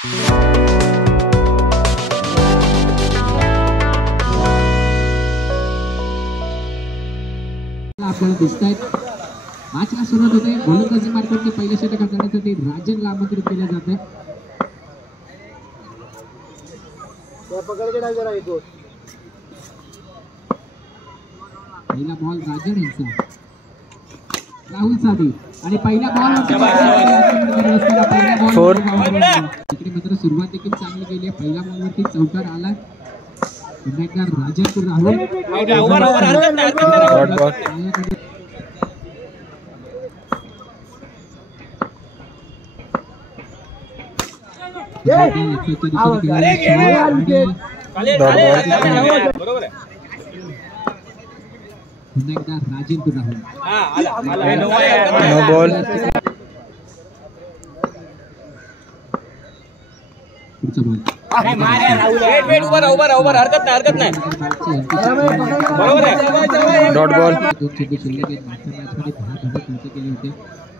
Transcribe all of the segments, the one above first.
आपल्याला दिसतायत मॅचला सुरुवात होते. गोलंदाजी मार्फत पहिल्या षटक करण्यासाठी राजनला आमंत्रित केलं जातं. पहिला बॉल राजन यांचा, राहुल साधी आणि पहिला बॉल इकडे मात्र सुरुवात देखील चांगली केली आहे. पहिल्या बॉलवरती चौकार आला. पुन्हा एकदा राजन टू राहुल. पुन्हा एकदा Rajan to Rahul. No ball. पुढचा बॉल हरकत नाही बरोबर आहे. Dot ball. दोन चेंडू शिल्लक आहेत. मागच्या मॅचमध्ये 10 धावा केले होते.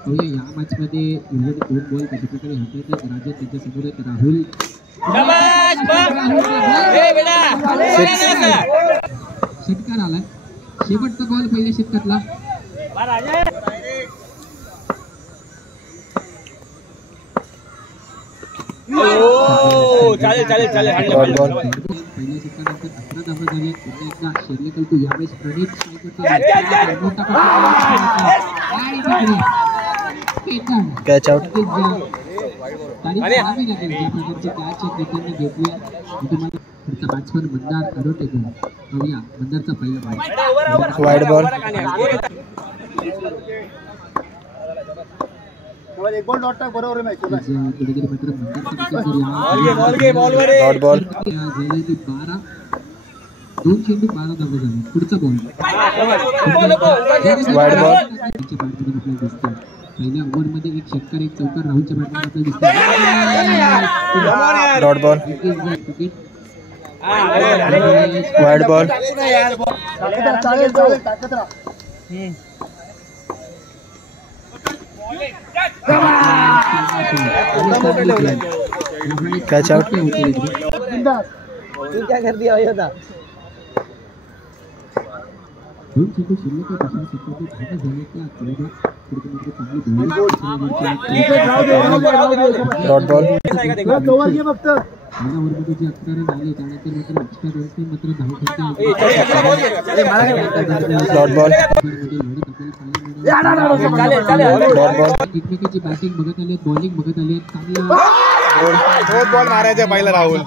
पाहूया या मॅचमध्ये उर्वरित 2 बॉल कशा प्रकारे हाताळतात. राजन त्यांच्यासमोर आहेत. राहुल षटकार आला. शेवटचा बॉल पहिल्या षटकातला. चालेल पहिल्या षटकानंतर 11 धावा झाल्या. पुन्हा एकदा शेर्लेकर टू यावेळेस Pranit catch out. Batsman Mandar Arotekar. पाहूया मंदारचा पहिला बॉल. Wide ball. एक बॉल डॉट टाक बरोबर आहे. कुठेतरी मात्र डॉट बॉल. 12 2 चेंडू 12 धावा झाले. पुढचा बॉल वाईड बॉल. त्यांच्या बॅटमध्ये आपल्याला दिसतं. पहिल्या ओव्हरमध्ये एक षटकार एक चौकार राहुलच्या बॅटमध्ये आपल्याला दिसतं. Dot ball. Wide ball. Catch out. क्या कर दिया भाई होता. दोन चेंडू शिल्लक आहे. दुसऱ्या षटकात धावा झाल्या त्या 14. पुढे चांगली डॉट बॉल. पहिल्या ओव्हरमध्ये जे 11 रन आले त्यानंतर मात्र एक्स्ट्रा रन्सने मात्र धावा डॉट बॉल. Dot ball. एकमेकांची बॅटिंग बघत आली, बॉलिंग बघत आली. चांगला बॉल मारायचा पहिला राहुल.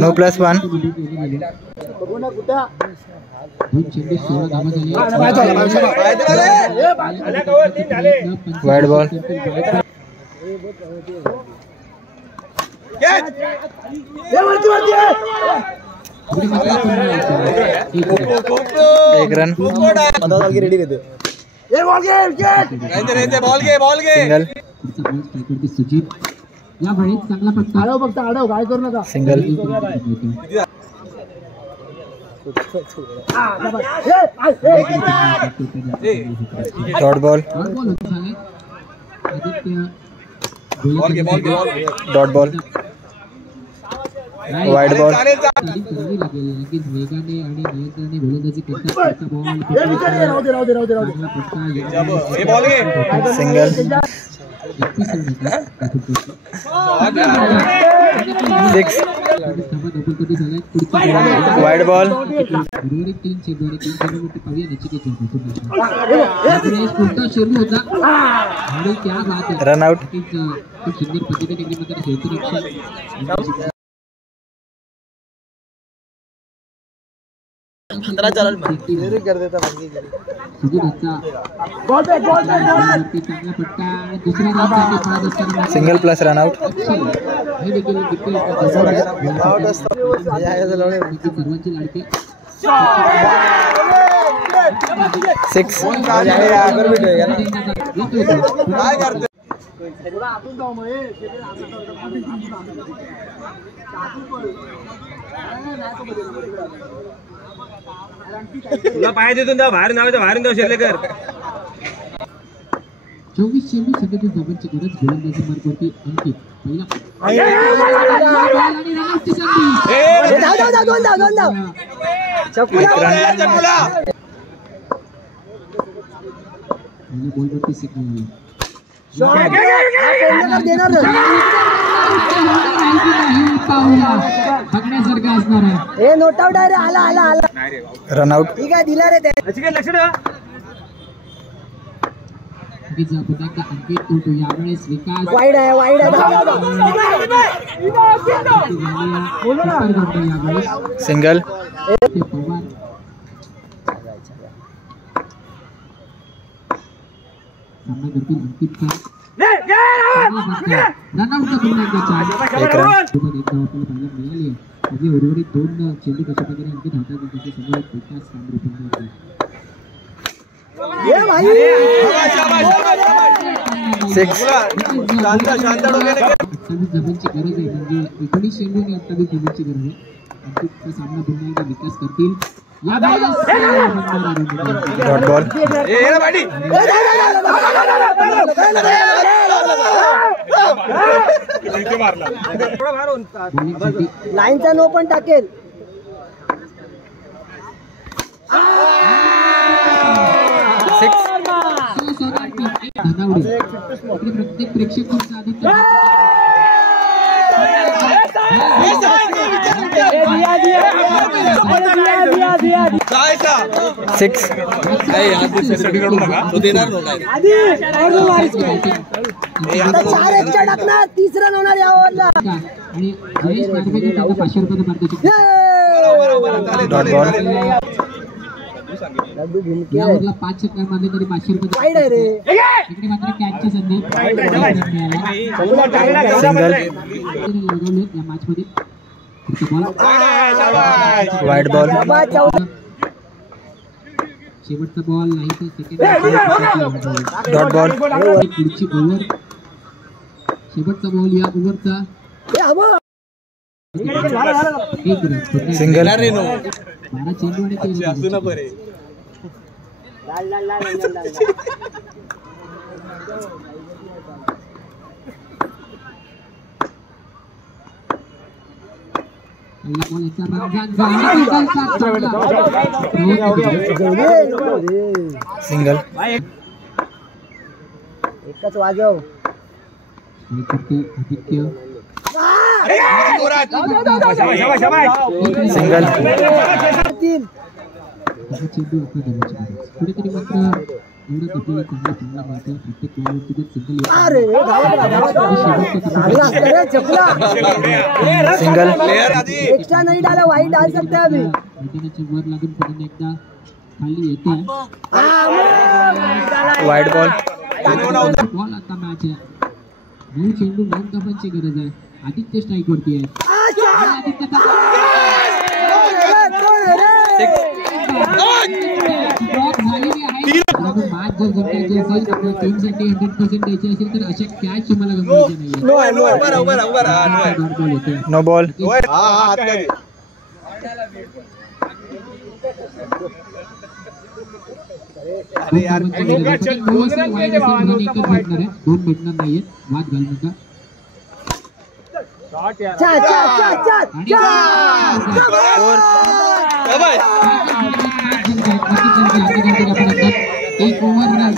नो +1. Wide ball. एक रन. रेडी रहते. सिंगल. सुजित या वेळेस चांगला फटका. आडव काय करू नका. Single. Dot ball. Dot ball. Wide ball. वेगाने आणि नियंत्रणाने गोलंदाजी करतात. सिंगल. सिक्स. Wide ball. 3 चेंडू आणि 3 चेंडूवरती पाहूया नचिकेत शेरू होता आणि क्या बात आहे. Run out. खूप सुंदर पद्धतीने कर देता सिंगल प्लस रन आउट. सर्वांची लाडकी 6. तुला पाय देतो ना बाहेर नाव बाहेर जाऊ शेरलेकर 24 चेंडू सध्या धावांची गरज गोलंदाजी मार्गावरती अंकित पहिला बॉलवरती सिग्नल बघण्यासारखं असणार आहे. हे नोट आउट आहे रे. आला आला आला रन आउट. ठीक आहे दिला रे ते. लक्ष ठेवा. पुन्हा एकदा अंकित टोटो यावेळेस विकास वाईड आहे वाईड आहे. यावेळेस सिंगल. पवार सामना करतील अंकितचा रनआउटचा पुन्हा एकदा चार्ज. एक रन. एकदा आपल्याला पाहायला मिळाली आहे. अगदी उर्वरित 2 चेंडू कशा प्रकारे अंकित हातात त्याच्या समोर एक विकास कामगिरी पुन्हा एकदा. ये भाई 6. 28 धावांची गरज आहे. म्हणजे 19 चेंडूने 28 धावांची गरज आहे. अंकितचा सामना पुन्हा एकदा विकास करतील. Dot ball. लाईनचा नो पण टाकेल. प्रत्येक प्रेक्षक 6. आता 4 एक्स्ट्रा टाकणार. 3 रन होणार या ओव्हरला. आणि जयेश नार्वेकर त्यांना 500 रुपये मार्गाची डॉट बॉल. या ओव्हरला 5 छक्के मारले तरी 500 रुपये. वाईड आहे रे. इकडे मात्र कॅचची संधी सिंगल. लगवले या मॅच मध्ये. Wide ball. शेवटचा बॉल नाही तर सेकंड डॉट बॉल. पुढची ओव्हर. शेवटचा बॉल या ओव्हरचा. एक रन. सिंगल. 12 चेंडू आणि 13 सिंगल. एकच वाजव. आदित्य सिंगल. चेंडू कुठेतरी मात्र एवढं आपल्याला चांगला मारतो. प्रत्येक बॉलवरती सिंगल सिंगल. एक्स्ट्रा नहीं डाला. वाईड डाल सकते अभी. मैदानाच्या वर लागून पुन्हा एकदा खाली येते. Wide ball. बॉल आता मॅच आहे. 9 चेंडू 9 धावांची गरज आहे. आदित्य स्ट्राईक वरती आहे. मॅच जर जिंकायची असेल तर टीमसाठी 100% द्यायची असेल तर अशा कॅच तुम्हाला गमवायचे नाहीये. No ball. दोन भेटणार नाहीयेत. वाद घालू नका. एक ओव्हर मॅच